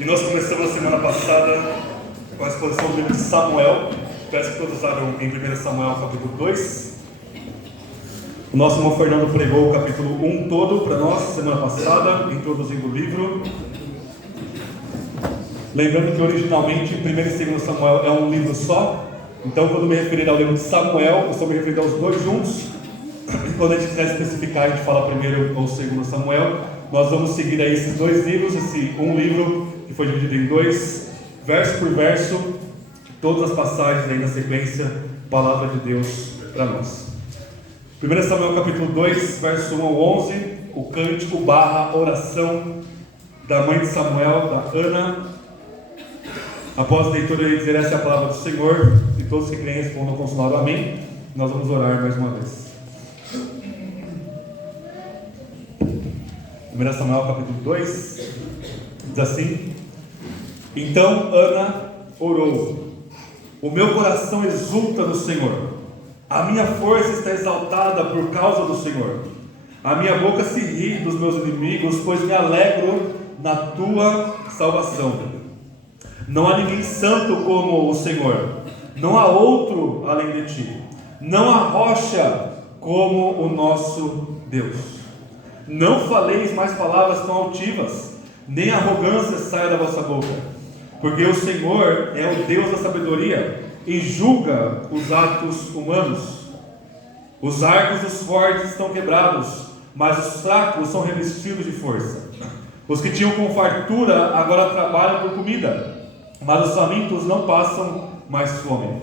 E nós começamos a semana passada com a exposição do livro de Samuel. Peço que todos abram em 1 Samuel capítulo 2. O nosso irmão Fernando pregou o capítulo 1 todo para nós, semana passada, introduzindo o livro. Lembrando que originalmente 1 e 2 Samuel é um livro só. Então, quando me referir ao livro de Samuel, eu estou me referindo aos dois juntos. E quando a gente quiser especificar, a gente fala 1 ou 2 Samuel. Nós vamos seguir aí esses dois livros, esse um livro que foi dividido em dois, verso por verso, todas as passagens aí na sequência, palavra de Deus para nós. 1 Samuel capítulo 2, verso 1 ao 11, o cântico / oração da mãe de Samuel, da Ana. Após a leitura, eu dizer essa é a palavra do Senhor, e todos que creem respondam com sonoro amém. Nós vamos orar mais uma vez. 1 Samuel capítulo 2, diz assim: Então Ana orou: O meu coração exulta no Senhor, a minha força está exaltada por causa do Senhor. A minha boca se ri dos meus inimigos, pois me alegro na tua salvação. Não há ninguém santo como o Senhor, não há outro além de ti, não há rocha como o nosso Deus. Não faleis mais palavras tão altivas, nem arrogância saia da vossa boca, porque o Senhor é o Deus da sabedoria e julga os atos humanos. Os arcos dos fortes estão quebrados, mas os fracos são revestidos de força. Os que tinham com fartura agora trabalham por comida, mas os famintos não passam mais fome.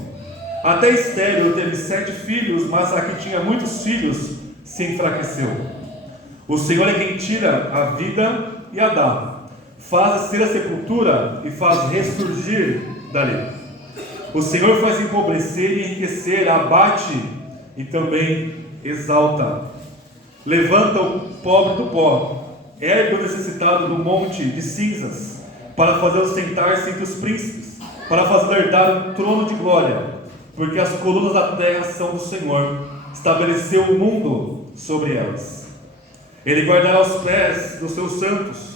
Até Estéril teve 7 filhos, mas a que tinha muitos filhos se enfraqueceu. O Senhor é quem tira a vida e a dá, faz descer a sepultura e faz ressurgir dali. O Senhor faz empobrecer e enriquecer, abate e também exalta. Levanta o pobre do pó, ergue o necessitado do monte de cinzas, para fazê-lo sentar-se entre os príncipes, para fazer herdar um trono de glória, porque as colunas da terra são do Senhor, estabeleceu o mundo sobre elas. Ele guardará os pés dos seus santos,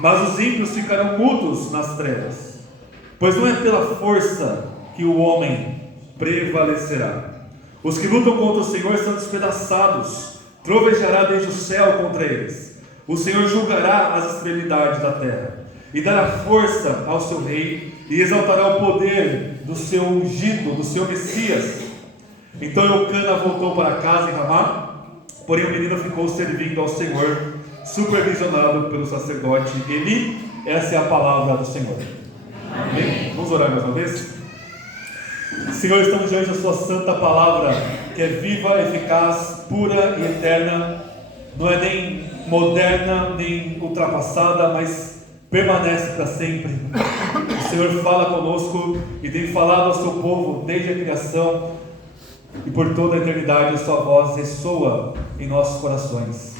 mas os ímpios ficarão mudos nas trevas, pois não é pela força que o homem prevalecerá. Os que lutam contra o Senhor são despedaçados, trovejará desde o céu contra eles. O Senhor julgará as extremidades da terra, e dará força ao seu rei, e exaltará o poder do seu ungido, do seu Messias. Então Eucana voltou para casa em Ramá, porém o menino ficou servindo ao Senhor, supervisionado pelo sacerdote Eli. Essa é a palavra do Senhor. Amém? Vamos orar mais uma vez? Senhor, estamos diante da sua santa palavra, que é viva, eficaz, pura e eterna. Não é nem moderna, nem ultrapassada, mas permanece para sempre. O Senhor fala conosco e tem falado ao seu povo desde a criação, e por toda a eternidade a sua voz ressoa em nossos corações.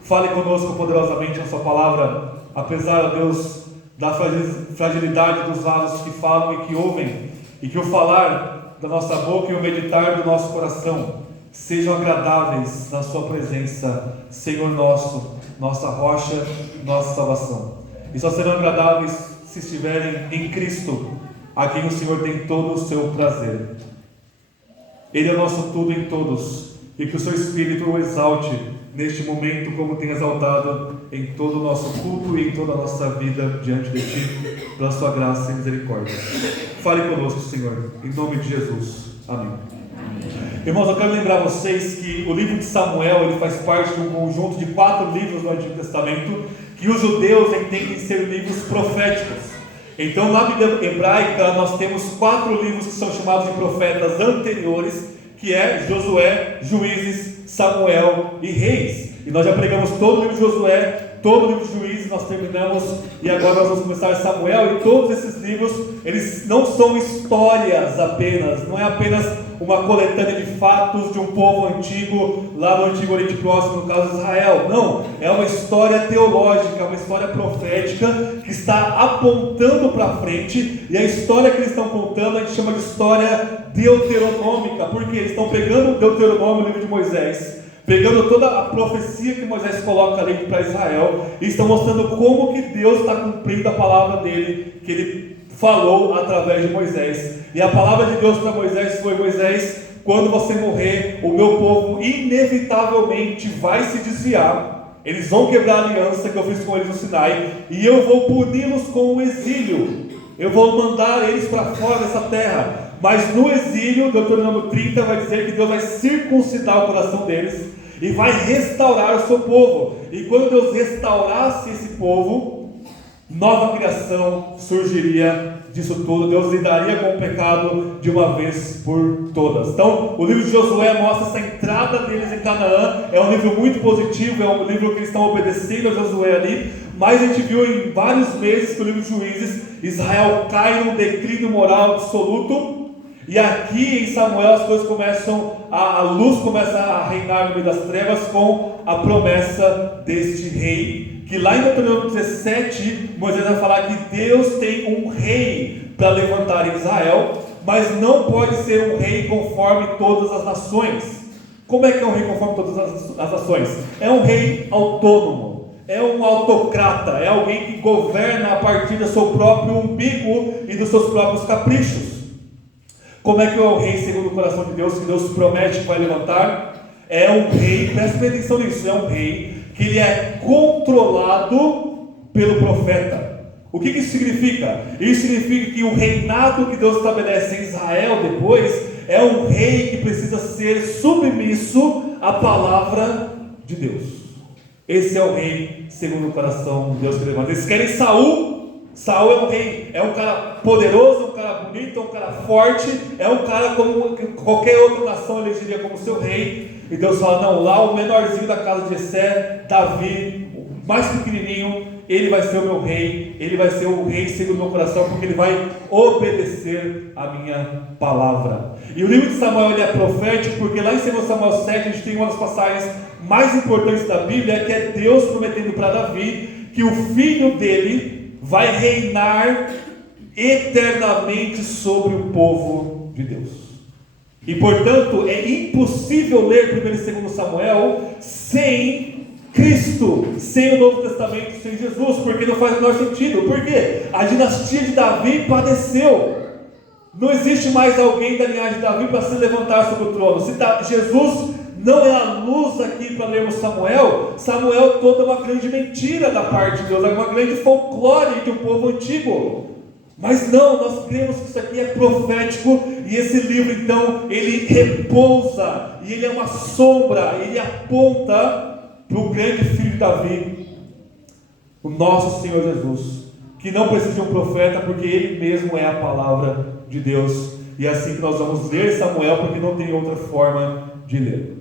Fale conosco poderosamente na sua palavra, apesar, Deus, da fragilidade dos lábios que falam e que ouvem, e que o falar da nossa boca e o meditar do nosso coração sejam agradáveis na sua presença, Senhor nosso, nossa rocha, nossa salvação. E só serão agradáveis se estiverem em Cristo, a quem o Senhor tem todo o seu prazer. Ele é o nosso tudo em todos, e que o seu Espírito o exalte neste momento, como tem exaltado em todo o nosso culto e em toda a nossa vida diante de Ti, pela sua graça e misericórdia. Fale conosco, Senhor, em nome de Jesus. Amém. Irmãos, eu quero lembrar vocês que o livro de Samuel ele faz parte de um conjunto de 4 livros do Antigo Testamento que os judeus entendem ser livros proféticos. Então, na Bíblia hebraica, nós temos 4 livros que são chamados de profetas anteriores, que é Josué, Juízes, Samuel e Reis. E nós já pregamos todo o livro de Josué, todo o livro de Juízes, nós terminamos, e agora nós vamos começar Samuel. E todos esses livros, eles não são histórias apenas, não é apenas uma coletânea de fatos de um povo antigo, lá no Antigo Oriente Próximo, no caso de Israel. Não, é uma história teológica, uma história profética, que está apontando para frente, e a história que eles estão contando, a gente chama de história deuteronômica, porque eles estão pegando o Deuteronômio, o livro de Moisés, pegando toda a profecia que Moisés coloca ali para Israel, e estão mostrando como que Deus está cumprindo a palavra dele, que ele falou através de Moisés. E a palavra de Deus para Moisés foi: Moisés, quando você morrer, o meu povo inevitavelmente vai se desviar, eles vão quebrar a aliança que eu fiz com eles no Sinai, e eu vou puni-los com o exílio, eu vou mandar eles para fora dessa terra. Mas no exílio, Deuteronômio 30 vai dizer que Deus vai circuncidar o coração deles e vai restaurar o seu povo. E quando Deus restaurasse esse povo, nova criação surgiria disso tudo. Deus lidaria com o pecado de uma vez por todas. Então, o livro de Josué mostra essa entrada deles em Canaã. É um livro muito positivo, é um livro que eles estão obedecendo a Josué ali. Mas a gente viu em vários meses que o livro de Juízes, Israel cai num declínio moral absoluto. E aqui em Samuel as coisas começam, a luz começa a reinar no meio das trevas com a promessa deste rei. Que lá em Deuteronômio 17, Moisés vai falar que Deus tem um rei para levantar em Israel, mas não pode ser um rei conforme todas as nações. Como é que é um rei conforme todas as nações? É um rei autônomo, é um autocrata, é alguém que governa a partir do seu próprio umbigo e dos seus próprios caprichos. Como é que é o rei segundo o coração de Deus, que Deus promete que vai levantar? É um rei, preste atenção nisso, é um rei que ele é controlado pelo profeta. O que isso significa? Isso significa que o reinado que Deus estabelece em Israel depois é um rei que precisa ser submisso à palavra de Deus. Esse é o rei segundo o coração de Deus que levanta. Eles querem Saul. Saul é um rei, é um cara poderoso, é um cara bonito, é um cara forte, é um cara como qualquer outra nação elegeria como seu rei. E Deus fala: não, lá o menorzinho da casa de Jessé, Davi, o mais pequenininho, ele vai ser o meu rei, ele vai ser o rei segundo o meu coração, porque ele vai obedecer a minha palavra. E o livro de Samuel ele é profético, porque lá em 2 Samuel 7 a gente tem uma das passagens mais importantes da Bíblia, que é Deus prometendo para Davi que o filho dele vai reinar eternamente sobre o povo de Deus. E portanto é impossível ler 1 e 2 Samuel sem Cristo, sem o Novo Testamento, sem Jesus, porque não faz o menor sentido. Por quê? A dinastia de Davi padeceu. Não existe mais alguém da linhagem de Davi para se levantar sobre o trono. Se Jesus não é a luz aqui para lermos Samuel, Samuel toda uma grande mentira da parte de Deus, é uma grande folclore de um povo antigo. Mas não, nós cremos que isso aqui é profético, e esse livro então, ele repousa, e ele é uma sombra, ele aponta para o grande filho de Davi, o nosso Senhor Jesus, que não precisa de um profeta, porque ele mesmo é a palavra de Deus. E é assim que nós vamos ler Samuel, porque não tem outra forma de ler.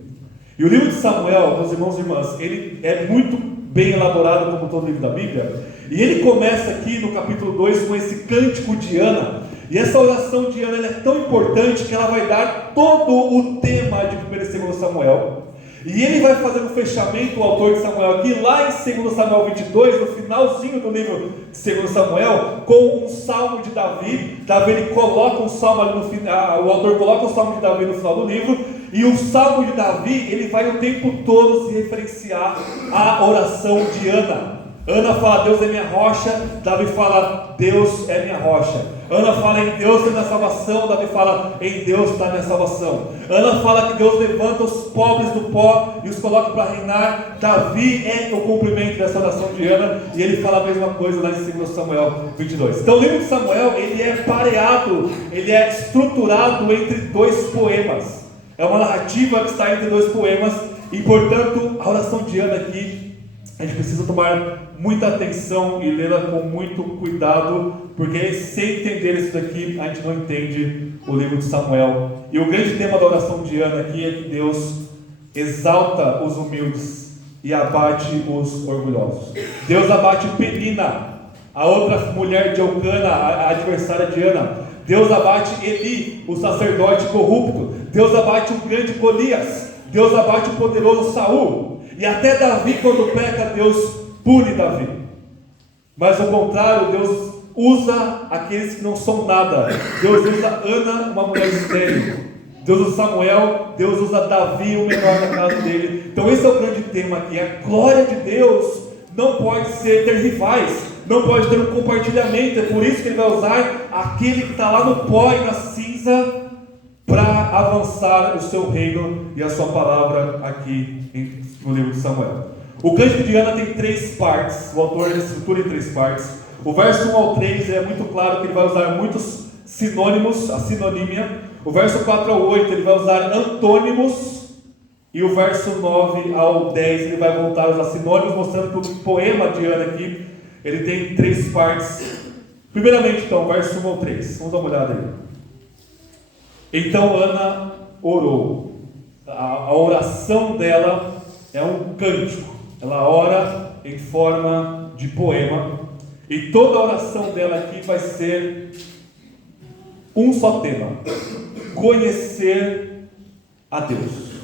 E o livro de Samuel, meus irmãos e irmãs, ele é muito bem elaborado como todo livro da Bíblia. E ele começa aqui no capítulo 2 com esse cântico de Ana. E essa oração de Ana ela é tão importante que ela vai dar todo o tema de 1 e 2 Samuel. E ele vai fazer um fechamento, o autor de Samuel aqui, lá em 2 Samuel 22, no finalzinho do livro de 2 Samuel, com um salmo de Davi. Davi ele coloca um salmo ali no final, o autor coloca o salmo de Davi no final do livro. E o salmo de Davi, ele vai o tempo todo se referenciar à oração de Ana. Ana fala: Deus é minha rocha. Davi fala: Deus é minha rocha. Ana fala: em Deus está minha salvação. Davi fala: em Deus está minha salvação. Ana fala que Deus levanta os pobres do pó e os coloca para reinar. Davi é o cumprimento dessa oração de Ana, e ele fala a mesma coisa lá em 2 Samuel 22. Então o livro de Samuel, ele é pareado, ele é estruturado entre dois poemas. É uma narrativa que está entre dois poemas, e portanto a oração de Ana aqui, a gente precisa tomar muita atenção e lê-la com muito cuidado, porque sem entender isso daqui, a gente não entende o livro de Samuel. E o grande tema da oração de Ana aqui é que Deus exalta os humildes e abate os orgulhosos. Deus abate Penina, a outra mulher de Elcana, a adversária de Ana. Deus abate Eli, o sacerdote corrupto. Deus abate o grande Golias. Deus abate o poderoso Saul. E até Davi, quando peca, Deus pune Davi. Mas ao contrário, Deus usa aqueles que não são nada. Deus usa Ana, uma mulher estéril. Deus usa Samuel, Deus usa Davi, o menor da casa dele. Então esse é o grande tema aqui. A glória de Deus não pode ter rivais, não pode ter um compartilhamento. É por isso que ele vai usar aquele que está lá no pó e na cinza para avançar o seu reino e a sua palavra aqui no livro de Samuel. O Cântico de Ana tem 3 partes, o autor estrutura em 3 partes. O verso 1 ao 3 é muito claro que ele vai usar muitos sinônimos, a sinonímia. O verso 4 ao 8 ele vai usar antônimos. E o verso 9 ao 10 ele vai voltar a usar sinônimos, mostrando que o poema de Ana aqui, ele tem 3 partes. Primeiramente então, verso 1 ao 3, vamos dar uma olhada aí. Então Ana orou. A oração dela é um cântico. Ela ora em forma de poema. E toda a oração dela aqui vai ser um só tema: conhecer a Deus.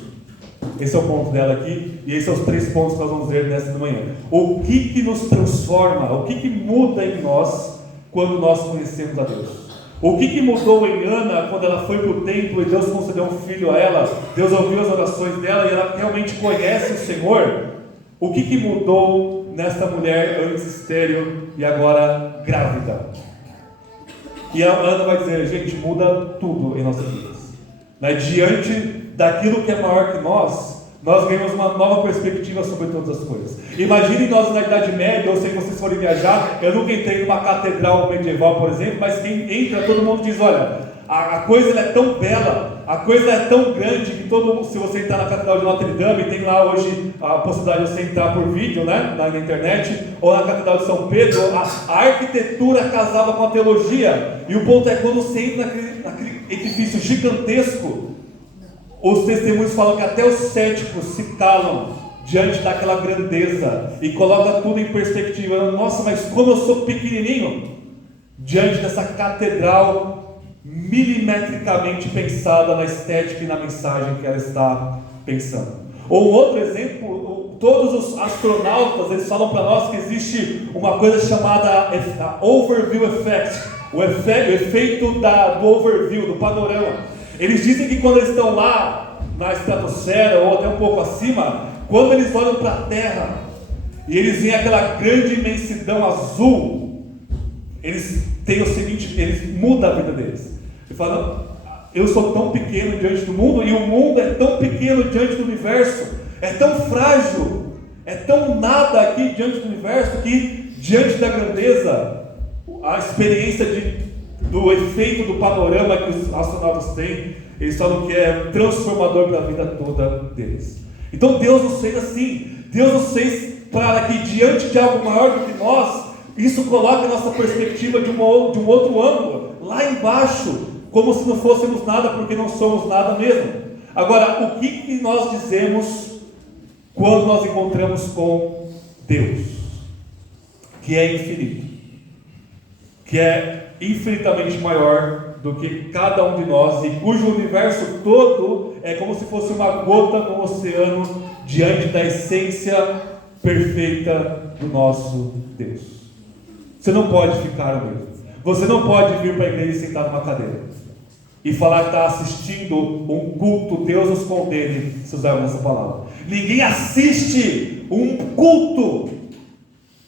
Esse é o ponto dela aqui. E esses são os 3 pontos que nós vamos ver nesta manhã. O que nos transforma, o que muda em nós quando nós conhecemos a Deus? O que mudou em Ana quando ela foi para o templo e Deus concedeu um filho a ela? Deus ouviu as orações dela e ela realmente conhece o Senhor? O que mudou nesta mulher antes estéril e agora grávida? E a Ana vai dizer: gente, muda tudo em nossas vidas. Diante daquilo que é maior que nós ganhamos uma nova perspectiva sobre todas as coisas. Imaginem nós na Idade Média, eu sei que vocês forem viajar, eu nunca entrei numa catedral medieval, por exemplo, mas quem entra, todo mundo diz: olha, a coisa ela é tão bela, a coisa é tão grande, que todo mundo, se você entrar na Catedral de Notre Dame, tem lá hoje a possibilidade de você entrar por vídeo, né, na internet, ou na Catedral de São Pedro, a arquitetura casava com a teologia, e o ponto é quando você entra naquele edifício gigantesco, os testemunhos falam que até os céticos se calam diante daquela grandeza e coloca tudo em perspectiva. Nossa, mas como eu sou pequenininho diante dessa catedral milimetricamente pensada na estética e na mensagem que ela está pensando. Ou um outro exemplo, todos os astronautas eles falam para nós que existe uma coisa chamada overview effect, o efeito do overview, do panorama. Eles dizem que quando eles estão lá na estratosfera ou até um pouco acima, quando eles olham para a Terra e eles veem aquela grande imensidão azul, eles têm o seguinte, eles mudam a vida deles. Eles falam: eu sou tão pequeno diante do mundo, e o mundo é tão pequeno diante do universo, é tão frágil, é tão nada aqui diante do universo, que diante da grandeza, a experiência do efeito do panorama que os astronautas têm, eles falam que é transformador para a vida toda deles. Então Deus nos fez assim. Deus nos fez para que diante de algo maior do que nós, isso coloque a nossa perspectiva de um outro ângulo, lá embaixo, como se não fôssemos nada, porque não somos nada mesmo. Agora, o que nós dizemos quando nós encontramos com Deus, que é infinito, que é infinitamente maior do que cada um de nós, e cujo universo todo é como se fosse uma gota no oceano diante da essência perfeita do nosso Deus? Você não pode ficar o mesmo. Você não pode vir para a igreja e sentar numa cadeira e falar que está assistindo um culto. Deus nos condene se usarmos essa palavra. Ninguém assiste um culto.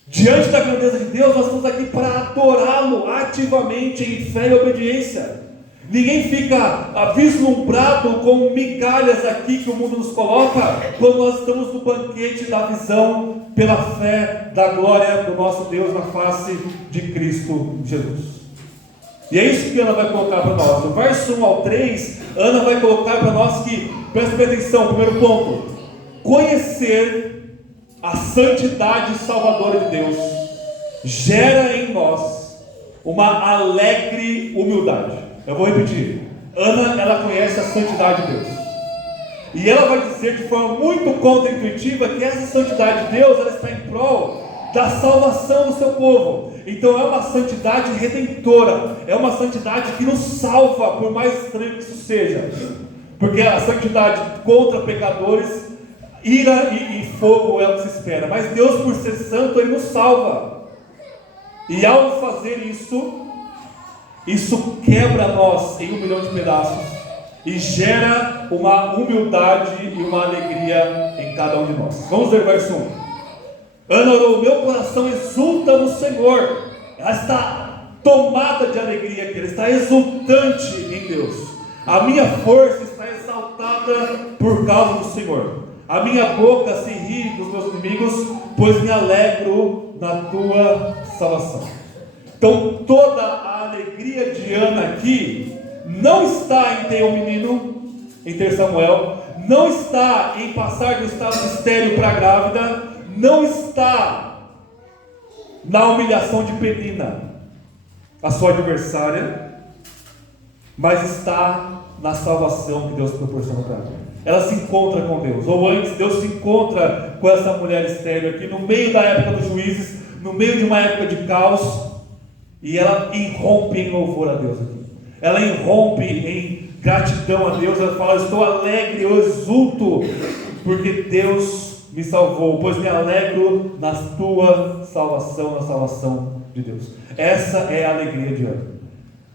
Diante da grandeza de Deus, nós estamos aqui para adorá-lo ativamente em fé e obediência. Ninguém fica vislumbrado com migalhas aqui que o mundo nos coloca, quando nós estamos no banquete da visão pela fé da glória do nosso Deus na face de Cristo Jesus. E é isso que Ana vai colocar para nós. Do verso 1 ao 3, Ana vai colocar para nós que, presta bem atenção, primeiro ponto: conhecer a santidade salvadora de Deus gera em nós uma alegre humildade. Eu vou repetir. Ana, ela conhece a santidade de Deus, e ela vai dizer de forma muito contra-intuitiva que essa santidade de Deus, ela está em prol da salvação do seu povo. Então é uma santidade redentora, é uma santidade que nos salva, por mais estranho que isso seja, porque a santidade contra pecadores, ira e fogo é o que se espera, mas Deus, por ser santo, Ele nos salva, e ao fazer isso quebra nós em 1 milhão de pedaços, e gera uma humildade e uma alegria em cada um de nós. Vamos ver o verso 1. Ana orou: meu coração exulta no Senhor. Ela está tomada de alegria aqui, ela está exultante em Deus. A minha força está exaltada por causa do Senhor. A minha boca se ri dos meus inimigos, pois me alegro na tua salvação. Então toda a alegria de Ana aqui não está em ter um menino, em ter Samuel, não está em passar do estado de estéril para grávida, não está na humilhação de Penina, a sua adversária, mas está na salvação que Deus proporciona para ela. Ela se encontra com Deus, ou antes, Deus se encontra com essa mulher estéril aqui, no meio da época dos juízes, no meio de uma época de caos, e ela irrompe em louvor a Deus aqui. Ela irrompe em gratidão a Deus. Ela fala: estou alegre, eu exulto, porque Deus me salvou, pois me alegro na tua salvação, na salvação de Deus. Essa é a alegria de Ana.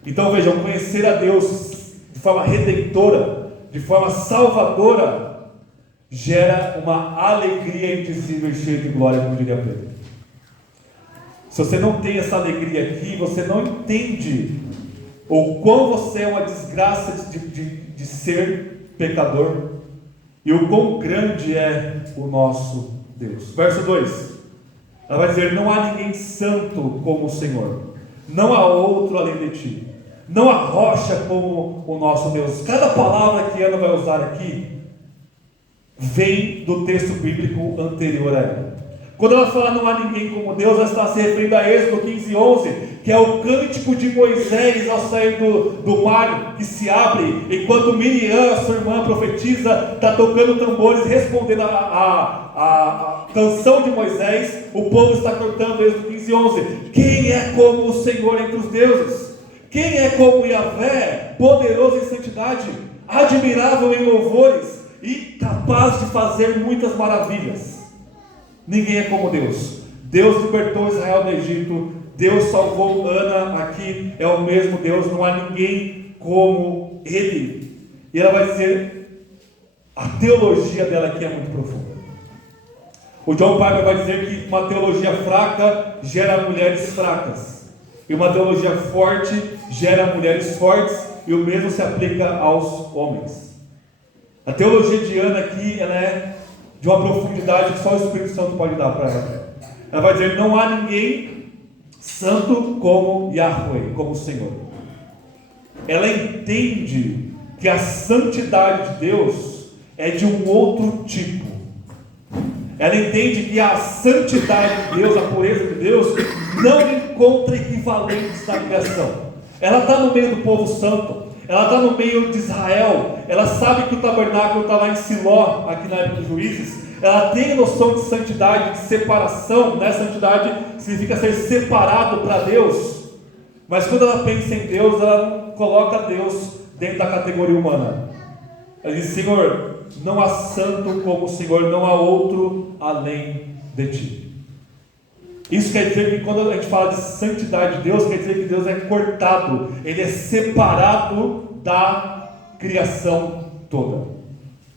Então vejam, conhecer a Deus de forma redentora, de forma salvadora, gera uma alegria indizível e cheia de glória, como diria Pedro. Se você não tem essa alegria aqui, você não entende o quão você é uma desgraça de ser pecador, e o quão grande é o nosso Deus. Verso 2, ela vai dizer: não há ninguém santo como o Senhor, não há outro além de ti, não há rocha como o nosso Deus. Cada palavra que Ana vai usar aqui vem do texto bíblico anterior a ela. Quando ela fala não há ninguém como Deus, ela está se referindo a Êxodo 15:11, que é o cântico de Moisés ao sair do mar que se abre, enquanto Miriam, a sua irmã profetiza, está tocando tambores, respondendo a canção de Moisés. O povo está cantando Êxodo 15:11. Quem é como o Senhor entre os deuses? Quem é como Yahvé, poderoso em santidade, admirável em louvores e capaz de fazer muitas maravilhas? Ninguém é como Deus. Deus libertou Israel do Egito, Deus salvou Ana aqui, é o mesmo Deus, não há ninguém como Ele. E ela vai dizer, a teologia dela aqui é muito profunda. O John Piper vai dizer que uma teologia fraca gera mulheres fracas, e uma teologia forte gera mulheres fortes, e o mesmo se aplica aos homens. A teologia de Ana aqui, ela é de uma profundidade que só o Espírito Santo pode dar para ela. Ela vai dizer: não há ninguém santo como Yahweh, como o Senhor. Ela entende que a santidade de Deus é de um outro tipo. Ela entende que a santidade de Deus, a pureza de Deus, não encontra equivalentes na criação. Ela está no meio do povo santo, ela está no meio de Israel, ela sabe que o tabernáculo está lá em Siló, aqui na época dos juízes. Ela tem noção de santidade, de separação, né? Santidade significa ser separado para Deus, mas quando ela pensa em Deus, ela não coloca Deus dentro da categoria humana. Ela diz: Senhor, não há santo como o Senhor, não há outro além de ti. Isso quer dizer que quando a gente fala de santidade de Deus, quer dizer que Deus é cortado, Ele é separado da criação toda.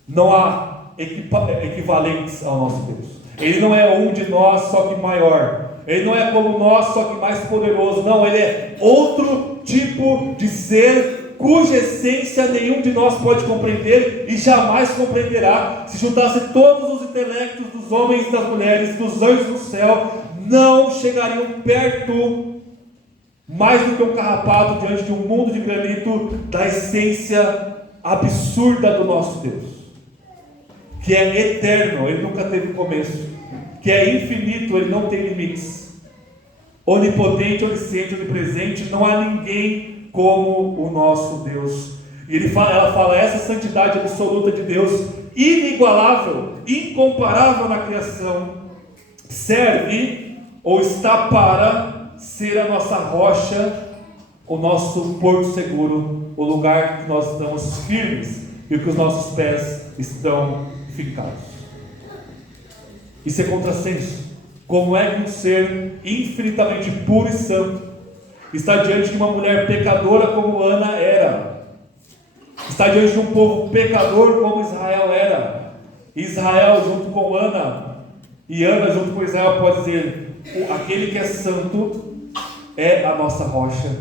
Não há equivalentes ao nosso Deus. Ele não é um de nós, só que maior. Ele não é como nós, só que mais poderoso. Não, Ele é outro tipo de ser, cuja essência nenhum de nós pode compreender e jamais compreenderá. Se juntasse todos os intelectos dos homens e das mulheres, dos anjos do céu, não chegariam perto, mais do que um carrapato diante de um mundo de granito, da essência absurda do nosso Deus, que é eterno, Ele nunca teve começo, que é infinito, Ele não tem limites, onipotente, onisciente, onipresente. Não há ninguém como o nosso Deus. E ela fala, essa santidade absoluta de Deus, inigualável, incomparável na criação, serve ou está para ser a nossa rocha, o nosso porto seguro, o lugar que nós estamos firmes e que os nossos pés estão fincados. Isso é contrassenso. Como é que um ser infinitamente puro e santo está diante de uma mulher pecadora como Ana era, Está diante de um povo pecador como Israel era. Israel junto com Ana, e Ana junto com Israel pode dizer: aquele que é santo é a nossa rocha,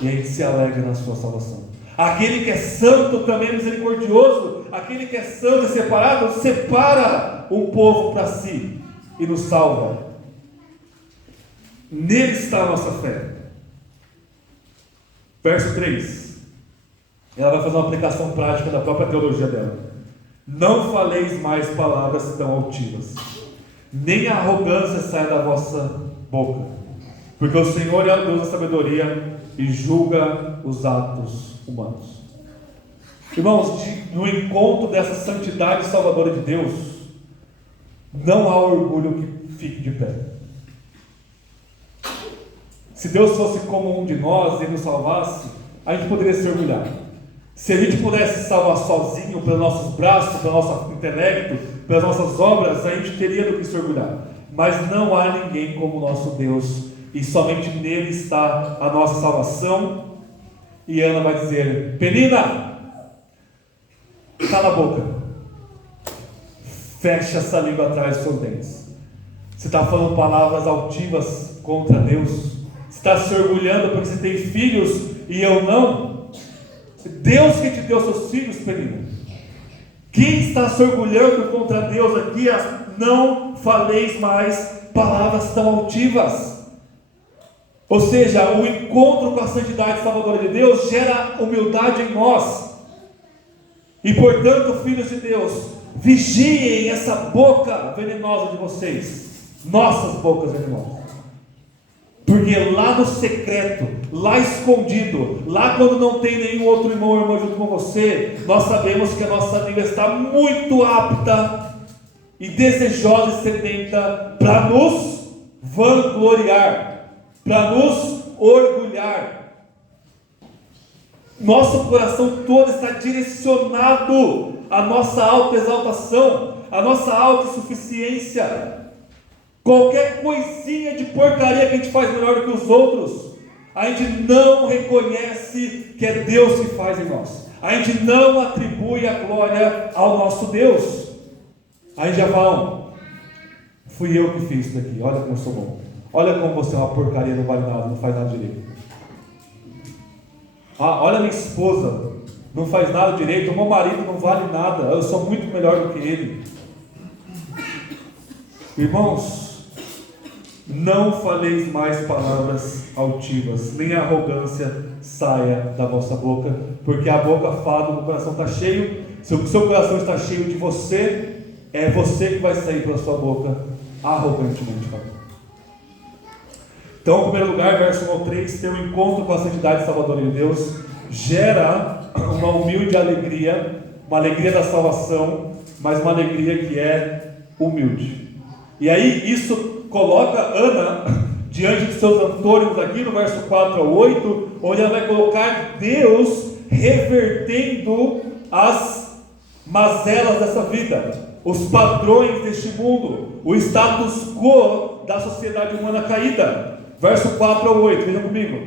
e a gente se alegra na sua salvação. Aquele que é santo também é misericordioso. Aquele que é santo e separado separa um povo para si e nos salva. Nele está a nossa fé. Verso 3. Ela vai fazer uma aplicação prática da própria teologia dela. Não faleis mais palavras tão altivas, nem a arrogância saia da vossa boca, porque o Senhor é o Deus da sabedoria e julga os atos humanos. Irmãos, no encontro dessa santidade salvadora de Deus, não há orgulho que fique de pé. Se Deus fosse como um de nós e nos salvasse, a gente poderia se orgulhar. Se a gente pudesse se salvar sozinho, pelos nossos braços, pelo nosso intelecto, pelas nossas obras, a gente teria do que se orgulhar. Mas não há ninguém como o nosso Deus, e somente nele está a nossa salvação. E Ana vai dizer: Penina, cala a boca, fecha essa língua atrás dos seus dentes. Você está falando palavras altivas contra Deus? Você está se orgulhando porque você tem filhos e eu não? Deus que te deu seus filhos, Penina. Quem está se orgulhando contra Deus aqui? Não faleis mais palavras tão altivas. Ou seja, o encontro com a santidade salvadora de Deus gera humildade em nós. E portanto, filhos de Deus, vigiem essa boca venenosa de vocês, nossas bocas venenosas. Porque lá no secreto, lá escondido, lá quando não tem nenhum outro irmão ou irmã junto com você, nós sabemos que a nossa língua está muito apta e desejosa e sedenta para nos vangloriar, para nos orgulhar. Nosso coração todo está direcionado à nossa autoexaltação, à nossa autossuficiência. Qualquer coisinha de porcaria que a gente faz melhor do que os outros, a gente não reconhece que é Deus que faz em nós. A gente não atribui a glória ao nosso Deus. A gente já fala: fui eu que fiz isso daqui, olha como eu sou bom. Olha como você é uma porcaria, não vale nada, não faz nada direito. Olha minha esposa, não faz nada direito. O meu marido não vale nada, eu sou muito melhor do que ele. Irmãos, não faleis mais palavras altivas, nem a arrogância saia da vossa boca, porque a boca fala, o coração está cheio. Se o seu coração está cheio de você, é você que vai sair pela sua boca arrogantemente falando. Então, em primeiro lugar, verso 1 ao 3, ter um encontro com a santidade salvadora de Deus gera uma humilde alegria, uma alegria da salvação, mas uma alegria que é humilde. E aí isso coloca Ana diante de seus antônimos aqui no verso 4 ao 8, onde ela vai colocar Deus revertendo as mazelas dessa vida, os padrões deste mundo, o status quo da sociedade humana caída. Verso 4 ao 8, vejam comigo.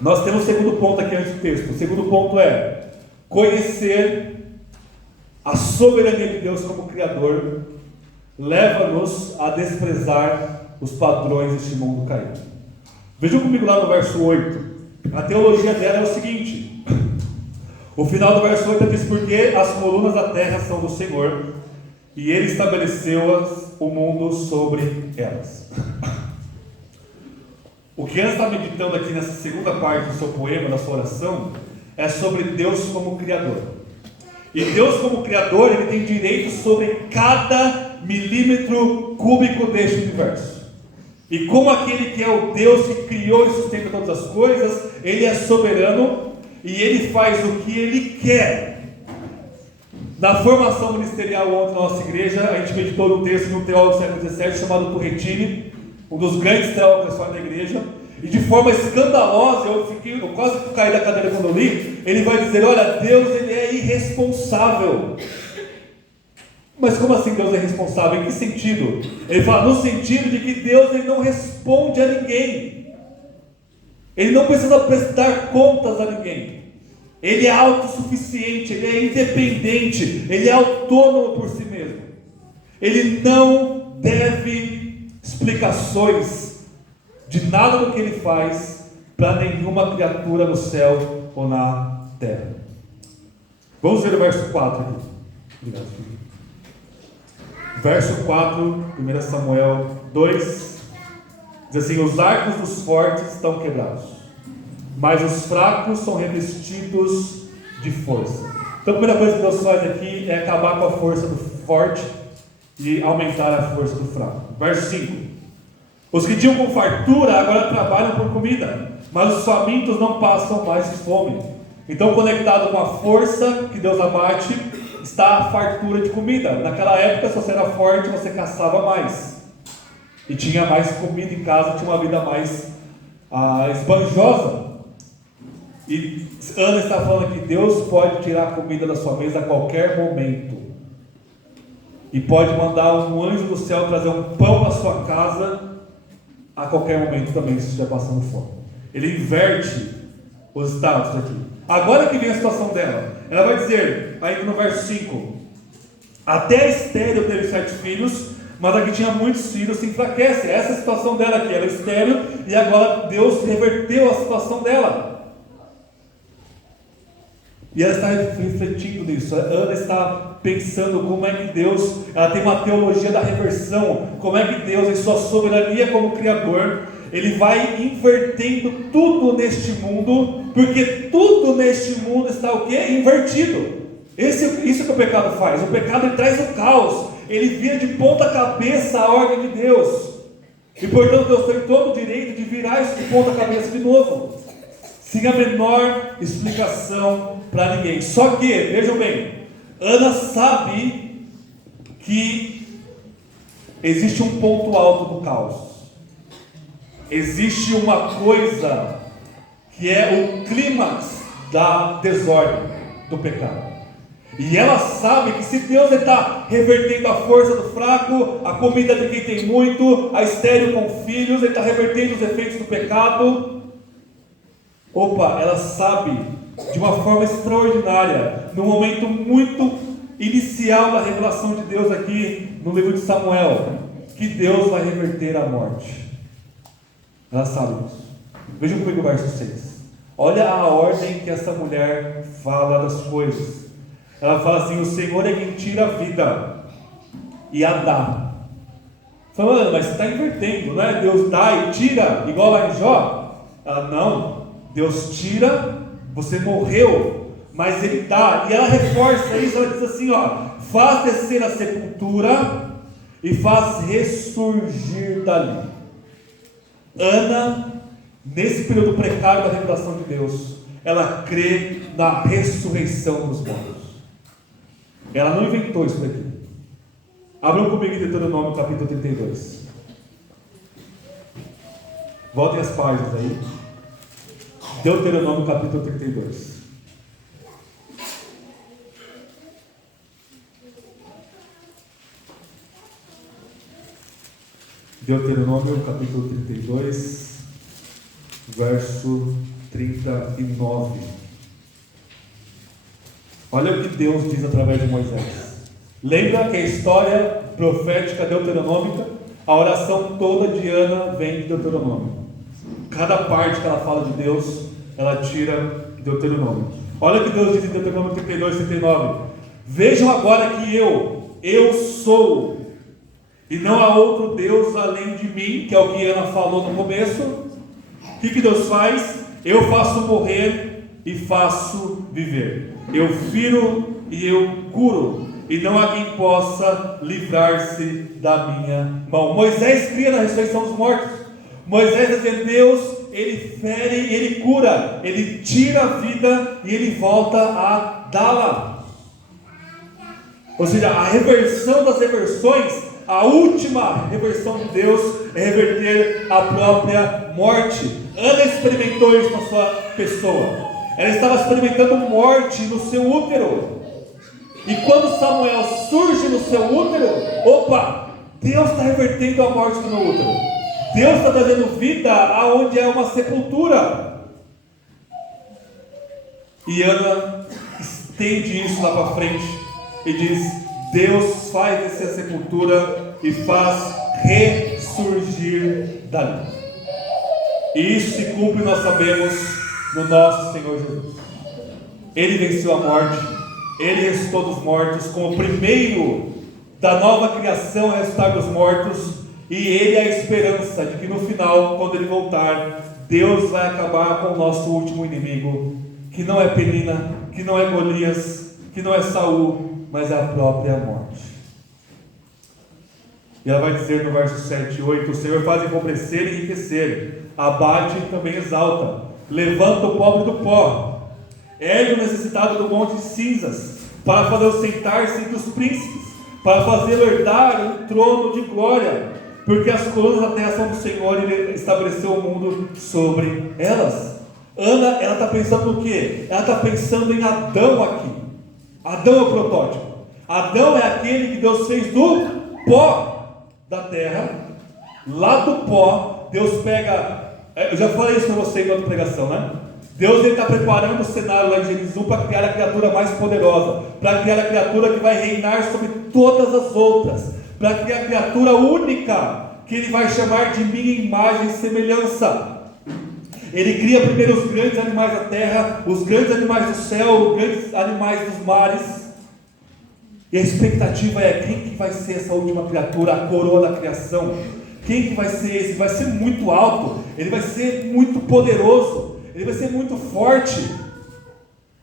Nós temos o segundo ponto aqui antes do texto. O segundo ponto é conhecer a soberania de Deus como Criador leva-nos a desprezar os padrões deste mundo caído. Vejam comigo lá no verso 8. A teologia dela é o seguinte: o final do verso 8 diz: porque as colunas da terra são do Senhor, e Ele estabeleceu o mundo sobre elas. O que Ana está meditando aqui nessa segunda parte do seu poema, da sua oração, é sobre Deus como Criador. E Deus como Criador, Ele tem direito sobre cada milímetro cúbico deste universo. E como aquele que é o Deus que criou e sustenta todas as coisas, Ele é soberano e Ele faz o que Ele quer. Na formação ministerial ontem na nossa igreja, a gente meditou num texto de um teólogo do século XVII chamado Turretini, um dos grandes teólogos da história da igreja, e de forma escandalosa, eu quase caí da cadeira quando eu li. Ele vai dizer: olha, Deus ele é irresponsável. Mas como assim Deus é irresponsável? Em que sentido? Ele fala no sentido de que Deus ele não responde a ninguém, Ele não precisa prestar contas a ninguém. Ele é autossuficiente, ele é independente, ele é autônomo por si mesmo. Ele não deve explicações de nada do que ele faz para nenhuma criatura no céu ou na terra. Vamos ver o verso 4 aqui. Obrigado, filho. Verso 4, 1 Samuel 2, diz assim: os arcos dos fortes estão quebrados, mas os fracos são revestidos de força. Então a primeira coisa que Deus faz aqui é acabar com a força do forte e aumentar a força do fraco. Verso 5: os que tinham com fartura agora trabalham por comida, mas os famintos não passam mais fome. Então, conectado com a força que Deus abate, está a fartura de comida. Naquela época, se você era forte, você caçava mais e tinha mais comida em casa, tinha uma vida mais esbanjosa. E Ana está falando que Deus pode tirar a comida da sua mesa a qualquer momento, e pode mandar um anjo do céu trazer um pão na sua casa a qualquer momento também, se estiver passando fome. Ele inverte os status aqui. Agora que vem a situação dela, ela vai dizer, ainda no verso 5: até a estéril teve 7 filhos, mas a que tinha muitos filhos se enfraquece. Essa é a situação dela aqui, ela é estéril, e agora Deus reverteu a situação dela. E ela está refletindo nisso. A Ana está pensando como é que Deus, ela tem uma teologia da reversão, como é que Deus, em sua soberania como Criador, Ele vai invertendo tudo neste mundo, porque tudo neste mundo está o quê? Invertido. Isso que o pecado faz. O pecado ele traz o caos, ele vira de ponta cabeça a ordem de Deus, e portanto Deus tem todo o direito de virar isso de ponta cabeça de novo, sem a menor explicação para ninguém. Só que, vejam bem, Ana sabe que existe um ponto alto do caos. Existe uma coisa que é o clímax da desordem, do pecado. E ela sabe que se Deus está revertendo a força do fraco, a comida de quem tem muito, a estéril com filhos, Ele está revertendo os efeitos do pecado. Ela sabe de uma forma extraordinária, num momento muito inicial da revelação de Deus aqui no livro de Samuel, que Deus vai reverter a morte. Ela sabe disso. Vejam comigo o verso 6. Olha a ordem que essa mulher fala das coisas. Ela fala assim: o Senhor é quem tira a vida e a dá. Falando, mas você está invertendo, não é? Deus dá e tira, igual lá em Jó? Não, Deus tira, você morreu, mas Ele dá. E ela reforça isso, ela diz assim: faz descer a sepultura e faz ressurgir dali. Ana, nesse período precário da revelação de Deus, ela crê na ressurreição dos mortos. Ela não inventou isso daqui. Abram comigo em Deuteronômio capítulo 32. Voltem as páginas aí. Deuteronômio capítulo 32. Deuteronômio capítulo 32, verso 39. Olha o que Deus diz através de Moisés. Lembra que a história profética deuteronômica, a oração toda de Ana vem de Deuteronômio. Cada parte que ela fala de Deus, ela tira de Deuteronômio. Olha o que Deus diz em Deuteronômio 32, 39. Vejam agora que eu sou, e não há outro Deus além de mim, que é o que Ana falou no começo. O que Deus faz? Eu faço morrer e faço viver. Eu firo e eu curo, e não há quem possa livrar-se da minha mão. Moisés cria na ressurreição dos mortos. Moisés é de Deus, ele fere e ele cura, ele tira a vida e ele volta a dá-la. Ou seja, a reversão das reversões, a última reversão de Deus é reverter a própria morte. Ana experimentou isso na sua pessoa. Ela estava experimentando morte no seu útero. E quando Samuel surge no seu útero, Deus está revertendo a morte do meu útero. Deus está trazendo vida aonde é uma sepultura. E Ana estende isso lá para frente e diz: Deus faz descer a sepultura e faz ressurgir dali. E isso se cumpre, nós sabemos, no nosso Senhor Jesus. Ele venceu a morte, Ele ressuscitou dos mortos, como o primeiro da nova criação a ressuscitar dos mortos, e Ele é a esperança de que no final, quando Ele voltar, Deus vai acabar com o nosso último inimigo, que não é Penina, que não é Golias, que não é Saul, mas é a própria morte. E ela vai dizer no verso 7 e 8: o Senhor faz empobrecer e enriquecer, abate e também exalta, levanta o pobre do pó, ergue o necessitado do monte de cinzas, para fazê-lo sentar-se entre os príncipes, para fazê-lo herdar um trono de glória, porque as colunas da terra são do Senhor, e Ele estabeleceu o mundo sobre elas. Ana, ela está pensando no quê? Ela está pensando em Adão aqui. Adão é o protótipo. Adão é aquele que Deus fez do pó da terra. Lá do pó, Deus pega... Eu já falei isso para você em outra pregação, né? Deus está preparando o cenário lá em Gênesis 1 para criar a criatura mais poderosa, para criar a criatura que vai reinar sobre todas as outras, para criar a criatura única, que Ele vai chamar de minha imagem e semelhança. Ele cria primeiro os grandes animais da terra, os grandes animais do céu, os grandes animais dos mares. E a expectativa é: quem que vai ser essa última criatura, a coroa da criação? Quem que vai ser esse? Vai ser muito alto, ele vai ser muito poderoso, ele vai ser muito forte.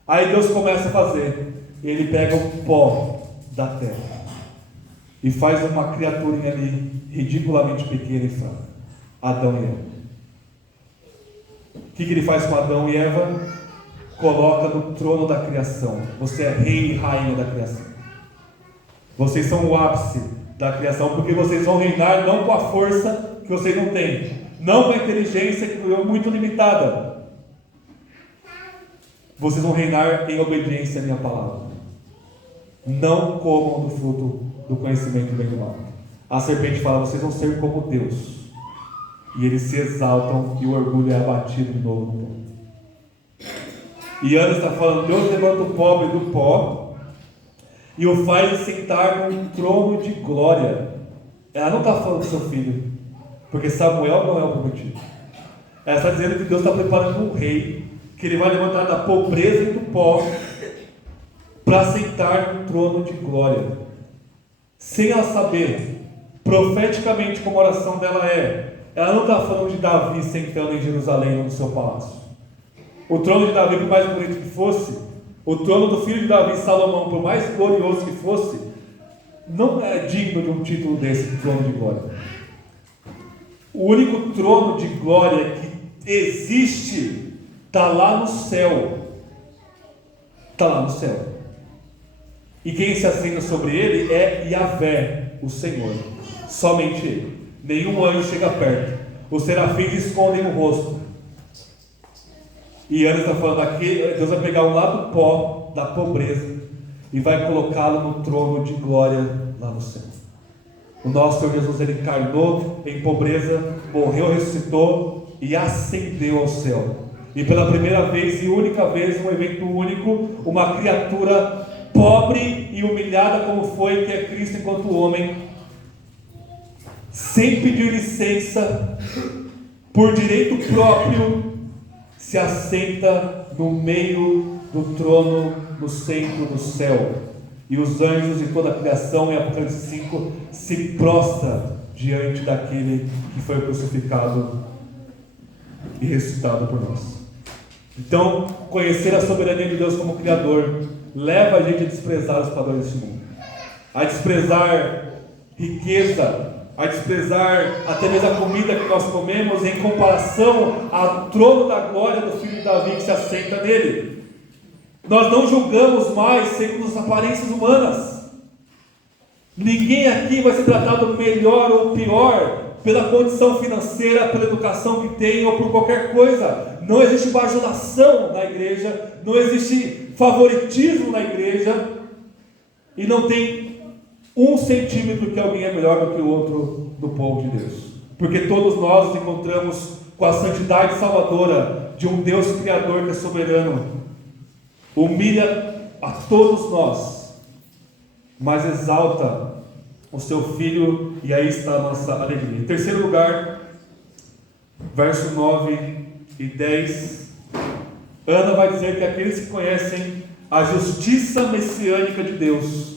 Aí Deus começa a fazer. Ele pega o pó da terra e faz uma criaturinha ali, ridiculamente pequena e fraca. Adão e Eva. O que ele faz com Adão e Eva? Coloca no trono da criação. Você é rei e rainha da criação. Vocês são o ápice da criação, porque vocês vão reinar não com a força que vocês não têm, não com a inteligência que é muito limitada. Vocês vão reinar em obediência à minha palavra. Não comam do fruto do conhecimento do bem e do mal. A serpente fala: vocês vão ser como Deus. E eles se exaltam e o orgulho é abatido de novo no povo. E Ana está falando: Deus levanta o pobre do pó e o faz sentar num trono de glória. Ela não está falando do seu filho, porque Samuel não é o prometido. Ela está dizendo que Deus está preparando um rei, que Ele vai levantar da pobreza e do pó para sentar no trono de glória. Sem ela saber, profeticamente, como a oração dela é, ela não está falando de Davi sentando em Jerusalém, no seu palácio. O trono de Davi, por mais bonito que fosse, o trono do filho de Davi, Salomão, por mais glorioso que fosse, não é digno de um título desse, trono de glória. O único trono de glória que existe está lá no céu. Está lá no céu. E quem se assenta sobre ele é Yahvé, o Senhor. Somente Ele. Nenhum anjo chega perto. Os serafins escondem o rosto. E Ana está falando aqui: Deus vai pegar um lado pó da pobreza e vai colocá-lo no trono de glória lá no céu. O nosso Senhor Jesus, Ele encarnou em pobreza, morreu, ressuscitou e ascendeu ao céu. E pela primeira vez e única vez, um evento único, uma criatura pobre e humilhada como foi, que é Cristo enquanto homem, sem pedir licença, por direito próprio, se assenta no meio do trono, no centro do céu. E os anjos e toda a criação, em Apocalipse 5, se prostra diante daquele que foi crucificado e ressuscitado por nós. Então, conhecer a soberania de Deus como Criador leva a gente a desprezar os padrões deste mundo, a desprezar riqueza, a desprezar até mesmo a comida que nós comemos em comparação ao trono da glória do Filho de Davi que se assenta nele. Nós não julgamos mais segundo as aparências humanas. Ninguém aqui vai ser tratado melhor ou pior pela condição financeira, pela educação que tem ou por qualquer coisa. Não existe bajulação na igreja, não existe favoritismo na igreja, e não tem 1 centímetro que alguém é melhor do que o outro do povo de Deus, porque todos nós nos encontramos com a santidade salvadora de um Deus Criador que é soberano, humilha a todos nós, mas exalta o seu filho, e aí está a nossa alegria. Em terceiro lugar, verso 9 e 10, Ana vai dizer que aqueles que conhecem a justiça messiânica de Deus,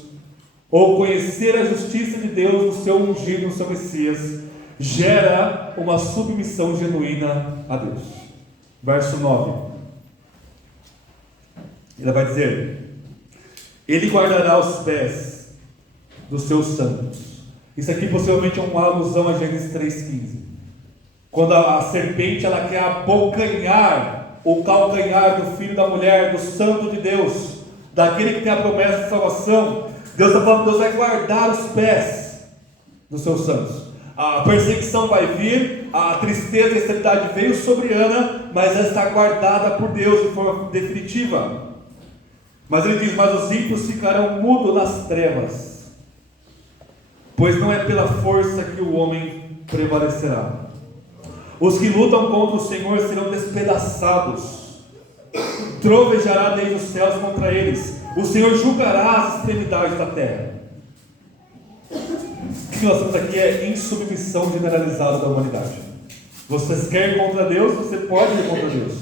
ou conhecer a justiça de Deus no seu ungido, no seu Messias, gera uma submissão genuína a Deus. Verso 9, ele vai dizer: Ele guardará os pés dos seus santos. Isso aqui possivelmente é uma alusão a Gênesis 3,15, quando a serpente ela quer abocanhar o calcanhar do filho da mulher, do santo de Deus, daquele que tem a promessa de salvação. Deus está falando que Deus vai guardar os pés dos seus santos. A perseguição vai vir, a tristeza e a esterilidade veio sobre Ana, mas ela está guardada por Deus de forma definitiva. Mas ele diz: mas os ímpios ficarão mudos nas trevas, pois não é pela força que o homem prevalecerá. Os que lutam contra o Senhor serão despedaçados, trovejará desde os céus contra eles, o Senhor julgará as extremidades da terra. O que nós temos aqui é insubmissão generalizada da humanidade. Você quer ir contra Deus, você pode ir contra Deus,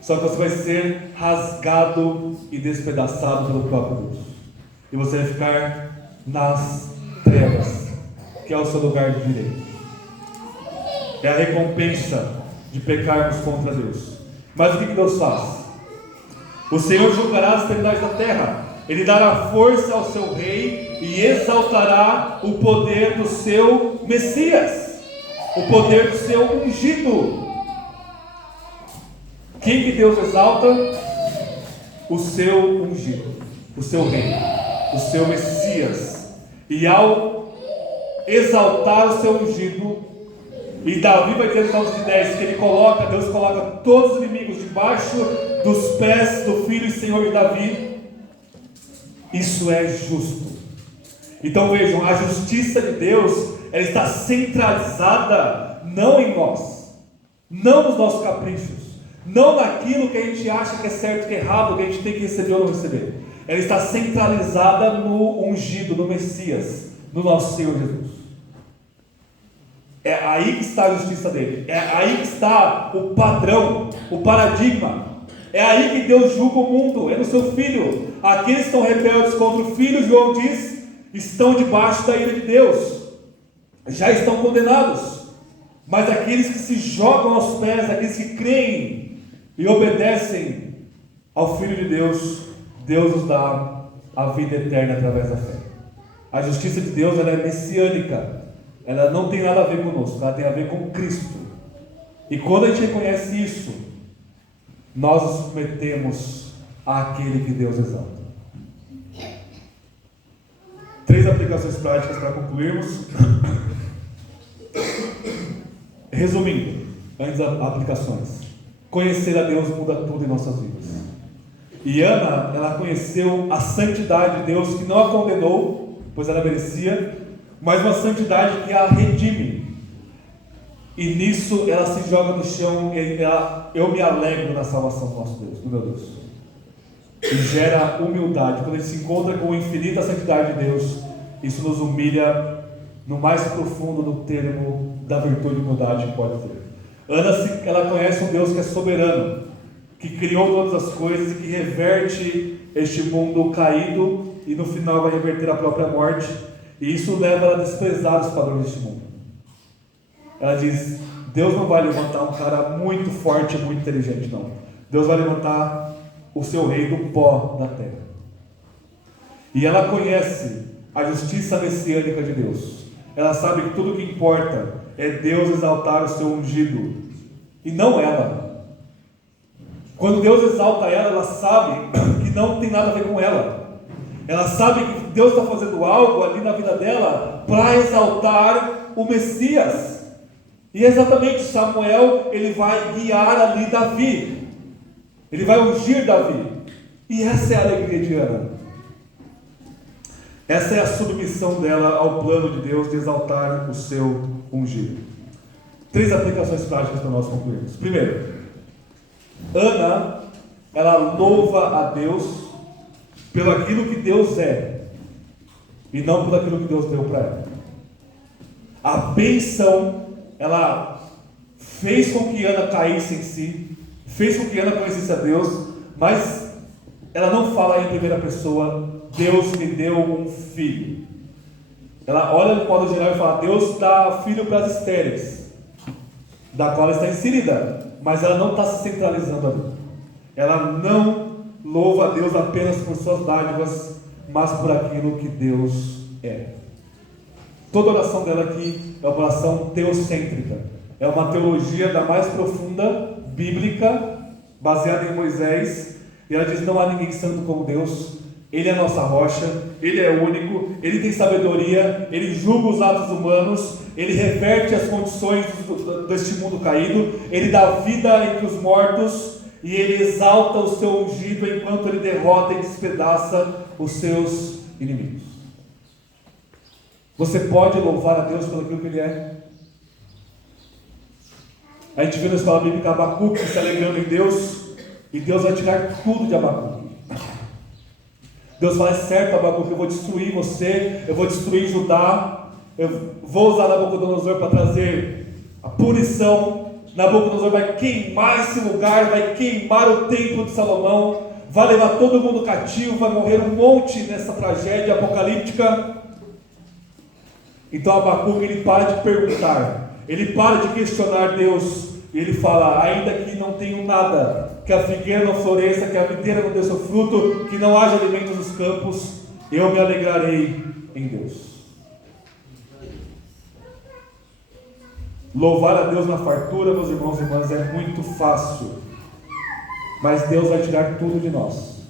só que você vai ser rasgado e despedaçado pelo próprio Deus, e você vai ficar nas trevas, que é o seu lugar de direito. É a recompensa de pecarmos contra Deus. Mas o que Deus faz? O Senhor julgará as extremidades da terra, Ele dará força ao seu rei e exaltará o poder do seu Messias, o poder do seu ungido. Quem que Deus exalta? O seu ungido, o seu rei, o seu Messias. E ao exaltar o seu ungido, e Davi vai ter no Salmo 10 que Deus coloca todos os inimigos debaixo dos pés do Filho e Senhor de Davi. Isso é justo. Então vejam, a justiça de Deus, ela está centralizada não em nós, não nos nossos caprichos, não naquilo que a gente acha que é certo e que é errado, que a gente tem que receber ou não receber. Ela está centralizada no ungido, no Messias, no nosso Senhor Jesus. É aí que está a justiça dele, é aí que está o padrão, o paradigma. É aí que Deus julga o mundo, é no seu Filho. Aqueles que estão rebeldes contra o Filho, João diz, estão debaixo da ira de Deus, já estão condenados. Mas aqueles que se jogam aos pés, aqueles que creem e obedecem ao Filho de Deus, Deus nos dá a vida eterna através da fé. A justiça de Deus, ela é messiânica, ela não tem nada a ver conosco, ela tem a ver com Cristo. E quando a gente reconhece isso, nós nos submetemos àquele que Deus exalta. 3 aplicações práticas para concluirmos. Resumindo, antes das aplicações, conhecer a Deus muda tudo em nossas vidas. E Ana, ela conheceu a santidade de Deus, que não a condenou, pois ela merecia, mas uma santidade que a redime. E nisso ela se joga no chão, eu me alegro na salvação do nosso Deus, do meu Deus. E gera humildade. Quando a gente se encontra com a infinita santidade de Deus, isso nos humilha no mais profundo do termo da virtude de humildade que pode ter. Ana, ela conhece um Deus que é soberano, que criou todas as coisas e que reverte este mundo caído e no final vai reverter a própria morte. E isso leva ela a desprezar os padrões deste mundo. Ela diz: Deus não vai levantar um cara muito forte, muito inteligente, não. Deus vai levantar o seu rei do pó da terra. E ela conhece a justiça messiânica de Deus. Ela sabe que tudo que importa é Deus exaltar o seu ungido, e não ela. Quando Deus exalta ela, ela sabe que não tem nada a ver com ela. Ela sabe que Deus está fazendo algo ali na vida dela para exaltar o Messias. E exatamente, Samuel, ele vai guiar ali Davi, ele vai ungir Davi, e essa é a alegria de Ana, essa é a submissão dela ao plano de Deus de exaltar o seu ungido. 3 aplicações práticas para nós concluirmos. Primeiro, Ana ela louva a Deus pelo aquilo que Deus é, e não por aquilo que Deus deu para ela. A bênção, ela fez com que Ana caísse em si, fez com que Ana conhecesse a Deus, mas ela não fala em primeira pessoa, Deus me deu um filho. Ela olha no modo geral e fala, Deus dá filho para as estéreis, da qual ela está inserida, mas ela não está se centralizando ali. Ela não louva a Deus apenas por suas dádivas, mas por aquilo que Deus é. Toda oração dela aqui é uma oração teocêntrica, é uma teologia da mais profunda, bíblica, baseada em Moisés, e ela diz, não há ninguém santo como Deus, Ele é a nossa rocha, Ele é único, Ele tem sabedoria, Ele julga os atos humanos, Ele reverte as condições deste mundo caído, Ele dá vida entre os mortos, e Ele exalta o seu ungido enquanto Ele derrota e despedaça os seus inimigos. Você pode louvar a Deus pelo que Ele é. A gente vê na escola bíblica Abacuque se alegrando em Deus, e Deus vai tirar tudo de Abacuque. Deus fala, é certo, Abacuque, eu vou destruir você, eu vou destruir Judá, eu vou usar Nabucodonosor para trazer a punição. Nabucodonosor vai queimar esse lugar, vai queimar o templo de Salomão, vai levar todo mundo cativo, vai morrer um monte nessa tragédia apocalíptica. Então Abacuque, ele para de perguntar, ele para de questionar Deus, e ele fala, ainda que não tenho nada, que a figueira não floresça, que a videira não dê seu fruto, que não haja alimento nos campos, eu me alegrarei em Deus. Louvar a Deus na fartura, meus irmãos e irmãs, é muito fácil, mas Deus vai tirar tudo de nós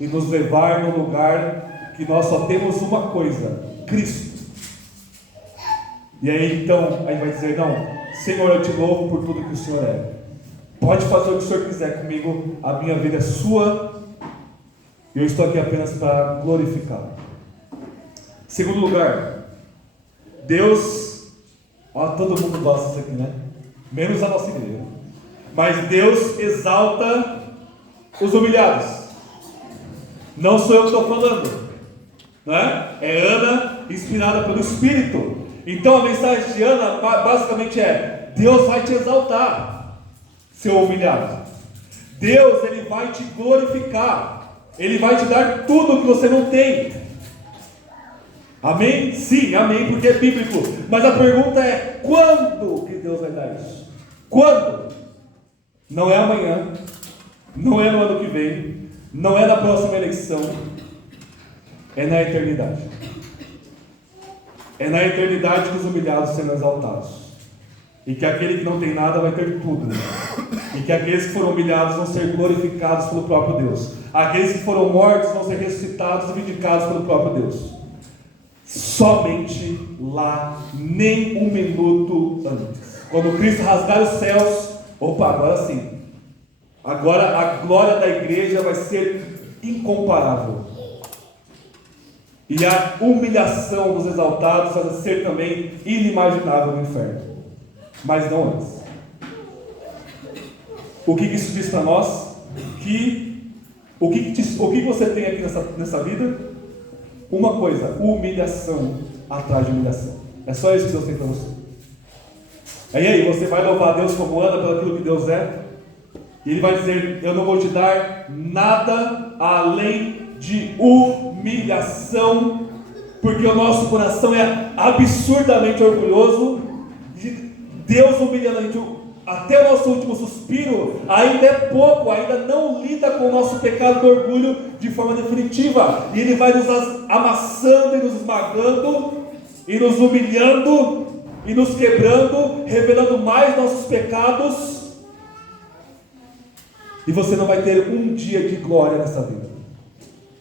e nos levar no lugar que nós só temos uma coisa, Cristo. E aí então, aí vai dizer, não, Senhor, eu te louvo por tudo que o Senhor é. Pode fazer o que o Senhor quiser comigo, a minha vida é sua, e eu estou aqui apenas para glorificá-lo. Segundo lugar, Deus, ó, todo mundo gosta disso aqui, né? Menos a nossa igreja. Mas Deus exalta os humilhados. Não sou eu que estou falando, né? É Ana, inspirada pelo Espírito. Então a mensagem de Ana basicamente é: Deus vai te exaltar, seu humilhado. Deus, Ele vai te glorificar. Ele vai te dar tudo que você não tem. Amém? Sim, amém, porque é bíblico. Mas a pergunta é: quando que Deus vai dar isso? Quando? Não é amanhã, não é no ano que vem, não é na próxima eleição, é na eternidade. É na eternidade que os humilhados serão exaltados, e que aquele que não tem nada vai ter tudo, e que aqueles que foram humilhados vão ser glorificados pelo próprio Deus, aqueles que foram mortos vão ser ressuscitados e vindicados pelo próprio Deus. Somente lá, nem um minuto antes. Quando Cristo rasgar os céus, opa, agora sim, agora a glória da igreja vai ser incomparável, e a humilhação dos exaltados vai ser também inimaginável no inferno, mas não antes. O que isso diz para nós? O que você tem aqui nessa vida? Uma coisa: humilhação atrás de humilhação. É só isso que Deus tem para você. E aí, você vai louvar a Deus como Ana pelo aquilo que Deus é, e Ele vai dizer: eu não vou te dar nada além de humilhação, porque o nosso coração é absurdamente orgulhoso. Deus humilhando a gente até o nosso último suspiro ainda é pouco, ainda não lida com o nosso pecado do orgulho de forma definitiva, e Ele vai nos amassando e nos esmagando e nos humilhando e nos quebrando, revelando mais nossos pecados, e você não vai ter um dia de glória nessa vida.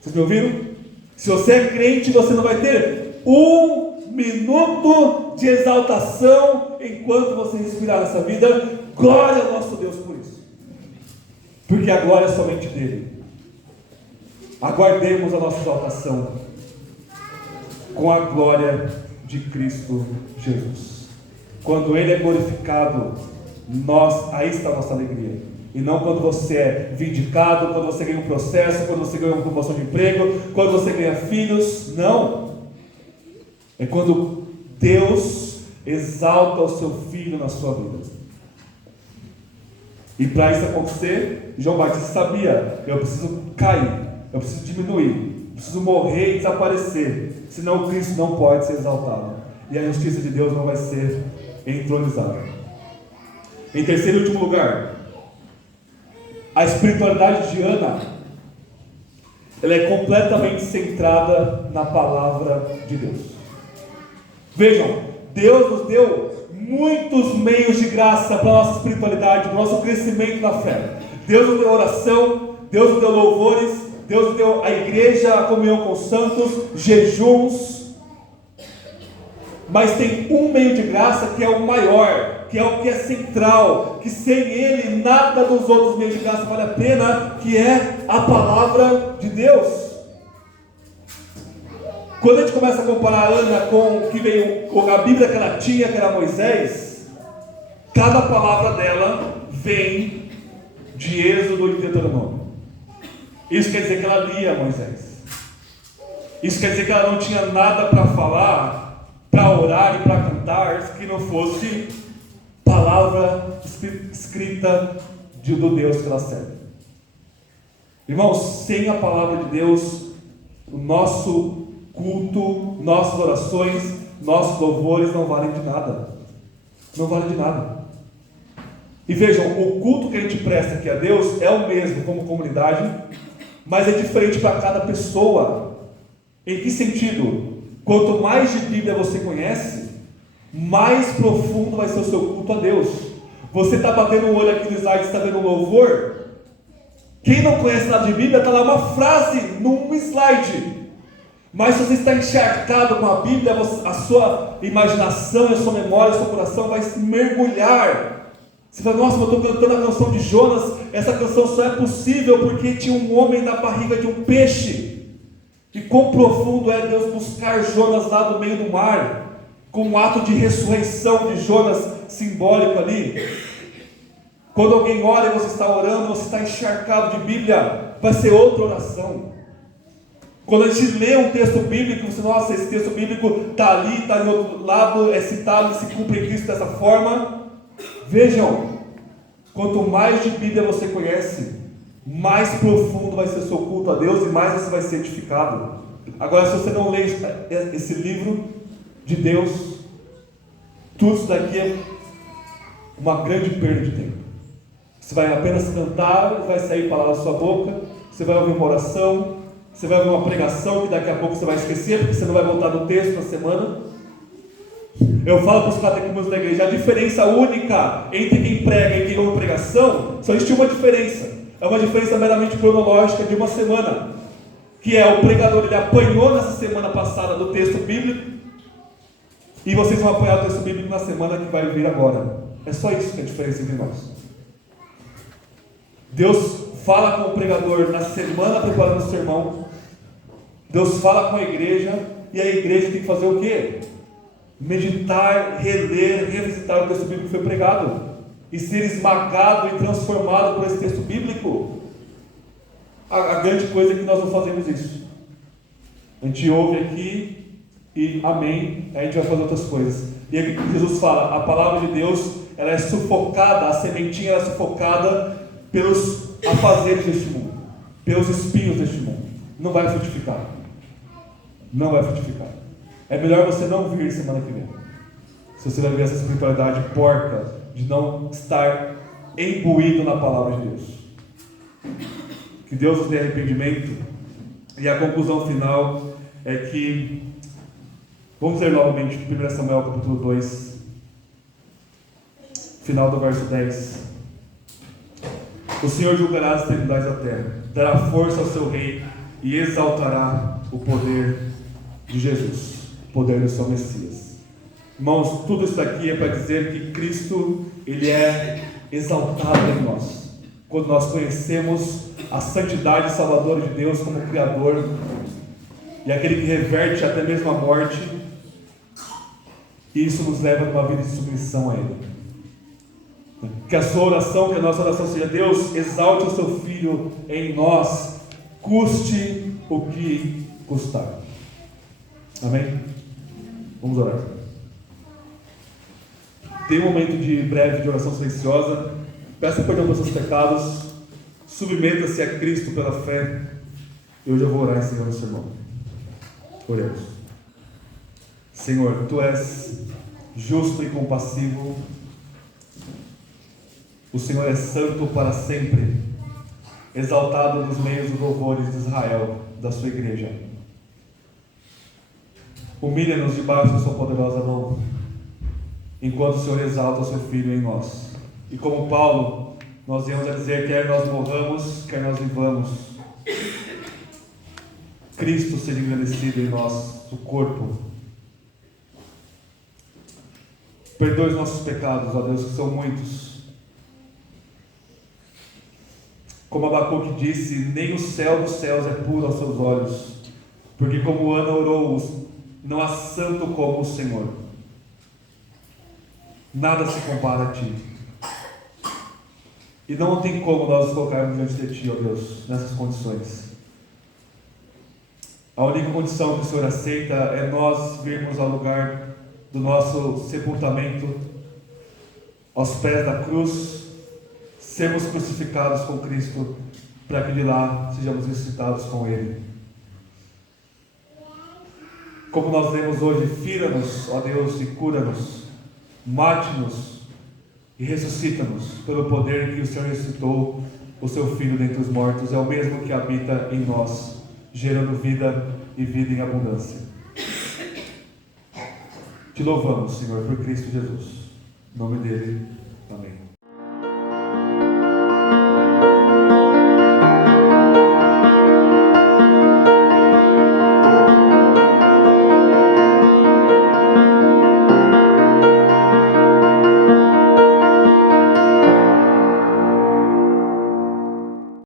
Vocês me ouviram? Se você é crente, você não vai ter um minuto de exaltação enquanto você respirar nessa vida. Glória ao nosso Deus por isso, porque a glória é somente dele. Aguardemos a nossa exaltação com a glória de Cristo Jesus. Quando Ele é glorificado, aí está a nossa alegria. E não quando você é vindicado, quando você ganha um processo, quando você ganha uma promoção de emprego, quando você ganha filhos. Não. É quando Deus exalta o seu filho na sua vida. E para isso acontecer, João Batista sabia: eu preciso cair, eu preciso diminuir, eu preciso morrer e desaparecer, senão o Cristo não pode ser exaltado, e a justiça de Deus não vai ser entronizada. Em terceiro e último lugar, a espiritualidade de Ana, ela é completamente centrada na palavra de Deus. Vejam, Deus nos deu muitos meios de graça para a nossa espiritualidade, para o nosso crescimento na fé. Deus nos deu oração, Deus nos deu louvores, Deus nos deu a igreja, a comunhão com os santos, jejuns. Mas tem um meio de graça que é o maior, que é o que é central, que sem ele nada dos outros meios de graça vale a pena, que é a palavra de Deus. Quando a gente começa a comparar Ana com o que veio, com a Bíblia que ela tinha, que era Moisés, cada palavra dela vem de Êxodo e Deuteronômio. Isso quer dizer que ela lia Moisés. Isso quer dizer que ela não tinha nada para falar, para orar e para cantar, que não fosse palavra escrita do Deus que ela serve. Irmãos, sem a palavra de Deus, o nosso culto, nossas orações, nossos louvores não valem de nada. Não valem de nada. E vejam, o culto que a gente presta aqui a Deus é o mesmo como comunidade, mas é diferente para cada pessoa. Em que sentido? Quanto mais de Bíblia você conhece, mais profundo vai ser o seu culto a Deus. Você está batendo o olho aqui no slide, está vendo o louvor? Quem não conhece nada de Bíblia, está lá uma frase num slide. Mas se você está encharcado com a Bíblia, a sua imaginação, a sua memória, o seu coração vai se mergulhar. Você fala: nossa, eu estou cantando a canção de Jonas. Essa canção só é possível porque tinha um homem na barriga de um peixe. E quão profundo é Deus buscar Jonas lá no meio do mar, com um ato de ressurreição de Jonas simbólico ali. Quando alguém ora e você está orando, você está encharcado de Bíblia, vai ser outra oração. Quando a gente lê um texto bíblico, você, nossa, esse texto bíblico está ali, está em outro lado, é citado e se cumpre em Cristo dessa forma. Vejam, quanto mais de Bíblia você conhece, mais profundo vai ser o seu culto a Deus e mais você vai ser edificado. Agora, se você não lê esse livro de Deus, tudo isso daqui é uma grande perda de tempo. Você vai apenas cantar, vai sair palavra da sua boca, você vai ouvir uma oração, você vai ouvir uma pregação que daqui a pouco você vai esquecer, porque você não vai voltar no texto na semana. Eu falo para os catecumenos da igreja, a diferença única entre quem prega e quem ouve pregação, só existe uma diferença. É uma diferença meramente cronológica de uma semana. Que é, o pregador, ele apanhou nessa semana passada do texto bíblico, e vocês vão apanhar o texto bíblico na semana que vai vir agora. É só isso que é a diferença entre nós. Deus fala com o pregador na semana preparando o sermão. Deus fala com a igreja, e a igreja tem que fazer o quê? Meditar, reler, revisitar o texto bíblico que foi pregado, e ser esmagado e transformado por esse texto bíblico. A grande coisa é que nós não fazemos isso. A gente ouve aqui e amém, aí a gente vai fazer outras coisas. E aí Jesus fala, a palavra de Deus, ela é sufocada, a sementinha é sufocada pelos afazeres deste mundo, pelos espinhos deste mundo. Não vai frutificar. Não vai frutificar. É melhor você não vir semana que vem, se você vai ver essa espiritualidade porca de não estar imbuído na palavra de Deus. Que Deus nos dê arrependimento. E a conclusão final é que, vamos ler novamente 1 Samuel capítulo 2, final do verso 10. O Senhor julgará as extremidades da terra, dará força ao seu rei e exaltará o poder de Jesus, o poder do seu Messias. Irmãos, tudo isso aqui é para dizer que Cristo, Ele é exaltado em nós, quando nós conhecemos a santidade salvadora de Deus como Criador, e aquele que reverte até mesmo a morte, e isso nos leva a uma vida de submissão a Ele. Que a sua oração, que a nossa oração seja: Deus, exalte o seu Filho em nós, custe o que custar. Amém? Vamos orar. Tem um momento breve de oração silenciosa. Peça perdão pelos seus pecados. Submeta-se a Cristo pela fé. E hoje eu vou orar ensinando o sermão. Oremos. Senhor, Tu és justo e compassivo. O Senhor é santo para sempre, exaltado nos meios dos louvores de Israel, da Sua igreja. Humilha-nos debaixo da Sua poderosa mão, enquanto o Senhor exalta o Seu Filho em nós. E como Paulo, nós viemos a dizer: quer nós morramos, quer nós vivamos, Cristo seja engrandecido em nós, o corpo. Perdoe os nossos pecados, ó Deus, que são muitos. Como Abacuque disse: nem o céu dos céus é puro aos seus olhos, porque como Ana orou, não há santo como o Senhor. Nada se compara a Ti. E não tem como nós nos colocarmos diante de Ti, ó Deus, nessas condições. A única condição que o Senhor aceita é nós virmos ao lugar do nosso sepultamento, aos pés da cruz, sermos crucificados com Cristo, para que de lá sejamos ressuscitados com Ele. Como nós lemos hoje: fira-nos, ó Deus, e cura-nos, mate-nos e ressuscita-nos, pelo poder em que o Senhor ressuscitou o Seu Filho dentre os mortos. É o mesmo que habita em nós, gerando vida e vida em abundância. Te louvamos, Senhor, por Cristo Jesus. Em nome dele, amém.